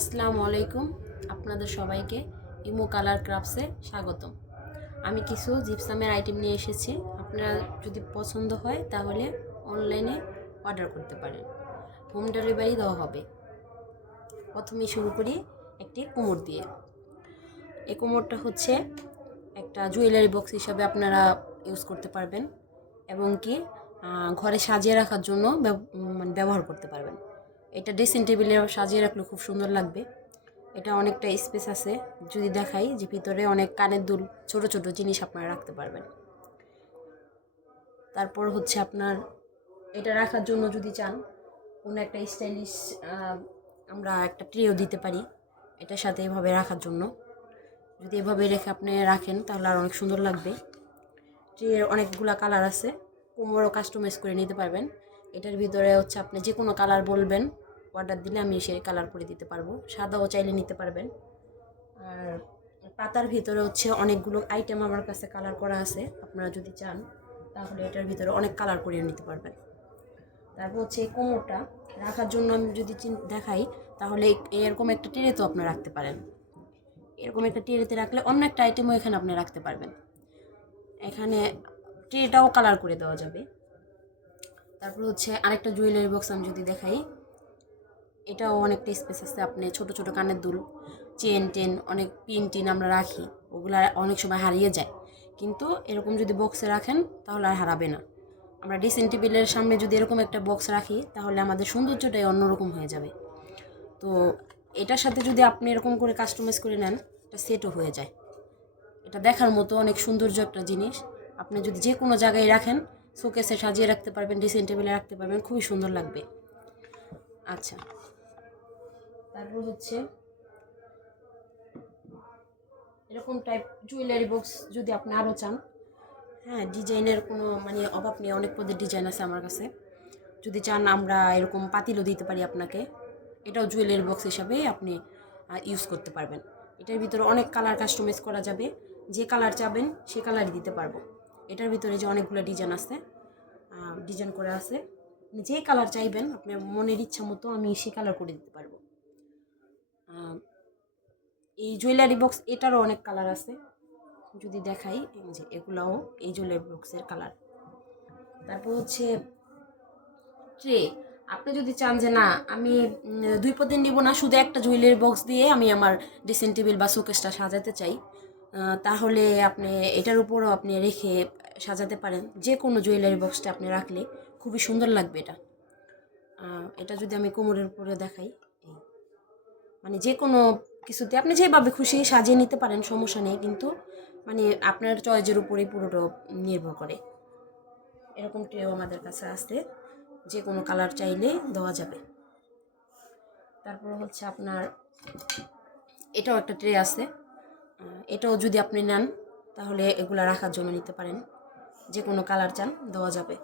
আসসালামু আলাইকুম। আপনাদের সবাইকে ইমো কালার ক্রাফটসে স্বাগতম। আমি কিছু জিপসামের আইটেম নিয়ে এসেছি। আপনারা যদি পছন্দ হয় তাহলে অনলাইনে অর্ডার করতে পারেন, হোম ডেলিভারি দেওয়া হবে। প্রথমে শুরু করি একটি কোমর দিয়ে। এই কোমরটা হচ্ছে একটা জুয়েলারি বক্স হিসাবে আপনারা ইউজ করতে পারবেন এবং কি ঘরে সাজিয়ে রাখার জন্য ব্যবহার করতে পারবেন। এটা ড্রেসিং টেবিলে সাজিয়ে রাখলে খুব সুন্দর লাগবে। এটা অনেকটা স্পেস আছে, যদি দেখাই যে ভিতরে অনেক কানের দুল, ছোট ছোট জিনিস আপনারা রাখতে পারবেন। তারপর হচ্ছে আপনার এটা রাখার জন্য যদি চান কোনো একটা স্টাইলিশ আমরা একটা ট্রেও দিতে পারি এটার সাথে এভাবে রাখার জন্য। যদি এভাবে রেখে আপনি রাখেন তাহলে আর অনেক সুন্দর লাগবে। ট্রের অনেকগুলা কালার আছে, কোমরও কাস্টমাইজ করে নিতে পারবেন। এটার ভিতরে হচ্ছে আপনি যে কোনো কালার বলবেন, অর্ডার দিলে আমি সেই কালার করে দিতে পারবো। সাদাও চাইলে নিতে পারবেন। আর পাতার ভিতরে হচ্ছে অনেকগুলো আইটেম আমার কাছে কালার করা আছে, আপনারা যদি চান তাহলে এটার ভিতরে অনেক কালার করিয়ে নিতে পারবেন। তারপর হচ্ছে এই কোমরটা রাখার জন্য আমি যদি দেখাই তাহলে এরকম একটা ট্রেতে তো আপনি রাখতে পারেন। এরকম একটা ট্রেতে রাখলে অন্য একটা আইটেমও এখানে আপনি রাখতে পারবেন। এখানে ট্রেটাও কালার করে দেওয়া যাবে। তারপর হচ্ছে আরেকটা জুয়েলারি বক্স আমি যদি দেখাই, এটাও অনেকটা স্পেস আছে। আপনি ছোট ছোট কানের দুল, চেন টেন, অনেক পিন টিন আমরা রাখি, ওগুলো অনেক সময় হারিয়ে যায়, কিন্তু এরকম যদি বক্সে রাখেন তাহলে আর হারাবে না। আমরা ড্রেসিং টেবিলের সামনে যদি এরকম একটা বক্স রাখি তাহলে আমাদের সৌন্দর্যটাই অন্যরকম হয়ে যাবে। তো এটার সাথে যদি আপনি এরকম করে কাস্টমাইজ করে নেন, এটা সেটও হয়ে যায়। এটা দেখার মতো অনেক সৌন্দর্য একটা জিনিস। আপনি যদি যে কোনো জায়গায় রাখেন, শোকেসে সাজিয়ে রাখতে পারবেন, ড্রেসিং টেবিলে রাখতে পারবেন, খুবই সুন্দর লাগবে। আচ্ছা, তারপর হচ্ছে এরকম টাইপ জুয়েলারি বক্স যদি আপনি আরও চান, হ্যাঁ, ডিজাইনের কোনো অভাব নেই, অনেক পদের ডিজাইন আছে আমার কাছে। যদি চান আমরা এরকম পাতিলও দিতে পারি আপনাকে। এটাও জুয়েলারি বক্স হিসাবে আপনি ইউজ করতে পারবেন। এটার ভিতরে অনেক কালার কাস্টমাইজ করা যাবে, যে কালার চাবেন সে কালারই দিতে পারবো। এটার ভিতরে যে অনেকগুলো ডিজাইন আছে, ডিজাইন করা আছে, যে কালার চাইবেন আপনার মনের ইচ্ছা মতো আমি সে কালার করে দিতে পারবো। এই জুয়েলারি বক্স এটারও অনেক কালার আছে, যদি দেখাই যে এগুলাও এই জুয়েলারি বক্সের কালার। তারপর হচ্ছে ট্রে। আপনি যদি চান যে না আমি দুই পদের নিব না, শুধু একটা জুয়েলারি বক্স দিয়ে আমি আমার ড্রেসিং টেবিল বা শোকেসটা সাজাতে চাই, তাহলে আপনি এটার উপরও আপনি রেখে সাজাতে পারেন। যে কোনো জুয়েলারি বক্সটা আপনি রাখলে খুবই সুন্দর লাগবে এটা। এটা যদি আমি কোমরের উপরে দেখাই, যে কোনো কিছুতে আপনি যেভাবে খুশি সাজিয়ে নিতে পারেন, সমস্যা নেই, কিন্তু আপনার চয়েসের উপরেই পুরোটা নির্ভর করে। এরকম ট্রেও আমাদের কাছে আসতে যে কোনো কালার চাইলে দেওয়া যাবে। তারপর হচ্ছে আপনার এটাও একটা ট্রে আছে, এটাও যদি আপনি নেন তাহলে এগুলা রাখার জন্য নিতে পারেন, যে কোনো কালার চান দেওয়া যাবে।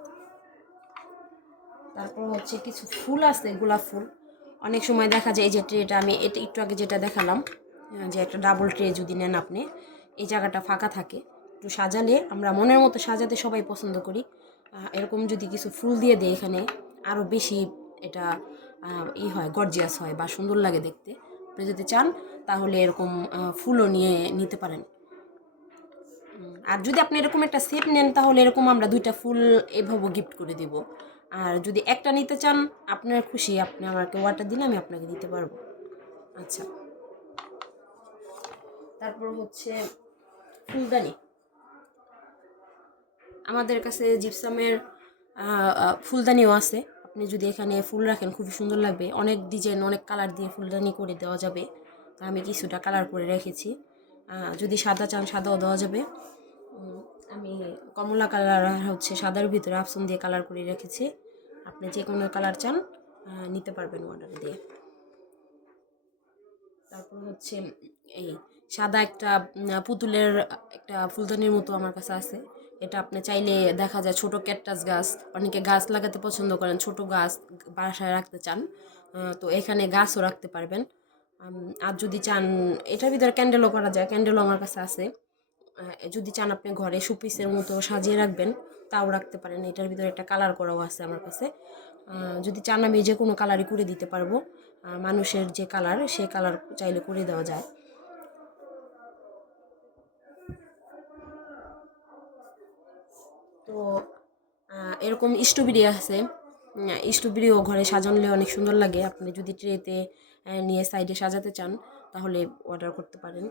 তারপর হচ্ছে কিছু ফুল আছে, গোলাপ ফুল। অনেক সময় দেখা যায় যে ট্রেটা আমি এটা একটু আগে যেটা দেখালাম, যে একটা ডাবল ট্রে যদি নেন আপনি, এই জায়গাটা ফাঁকা থাকে, একটু সাজালে আমরা মনের মতো সাজাতে সবাই পছন্দ করি। এরকম যদি কিছু ফুল দিয়ে দেয় এখানে, আরও বেশি এটা হয়, গর্জিয়াস হয় বা সুন্দর লাগে দেখতে। আপনি যদি চান তাহলে এরকম ফুলও নিয়ে নিতে পারেন। আর যদি আপনি এরকম একটা সেট নেন তাহলে এরকম আমরা দুইটা ফুল এভাবে গিফট করে দিব। আর যদি একটা নিতে চান, আপনার খুশি, আপনি আমাকে অর্ডার দিলে আমি আপনাকে দিতে পারবো। আচ্ছা, তারপর হচ্ছে ফুলদানি। আমাদের কাছে জিপসামের ফুলদানিও আছে। আপনি যদি এখানে ফুল রাখেন খুবই সুন্দর লাগবে, অনেক ডিজাইন অনেক কালার দিয়ে ফুলদানি করে দেওয়া যাবে। আমি কিছুটা কালার করে রেখেছি, যদি সাদা চান সাদাও দেওয়া যাবে। আমি কমলা কালার হচ্ছে সাদার ভিতরে আফসন দিয়ে কালার করে রেখেছি, আপনি যে কোনো কালার চান নিতে পারবেন অর্ডার দিয়ে। তারপর হচ্ছে এই সাদা একটা পুতুলের একটা ফুলদানির মতো আমার কাছে আছে। এটা আপনি চাইলে দেখা যায় ছোট ক্যাকটাস গাছ, অনেকে গাছ লাগাতে পছন্দ করেন, ছোট গাছ বাসায় রাখতে চান, তো এখানে গাছও রাখতে পারবেন। আর যদি চান এটার ভিতরে ক্যান্ডেলও করা যায়, ক্যান্ডেলও আমার কাছে আছে। যদি চান আপনি ঘরে শোপিসের মতো সাজিয়ে রাখবেন তাও রাখতে পারেন। এটার ভিতরে একটা কালার করাও আছে আমার কাছে, যদি চান আমি যে কোনো কালারই করে দিতে পারবো। মানুষের যে কালার, সে কালার চাইলে করে দেওয়া যায়। তো এরকম স্ট্রবেরি আছে, স্ট্রবেরিও ঘরে সাজানলে অনেক সুন্দর লাগে। আপনি যদি ট্রেতে নিয়ে সাইডে সাজাতে চান তাহলে অর্ডার করতে পারেন।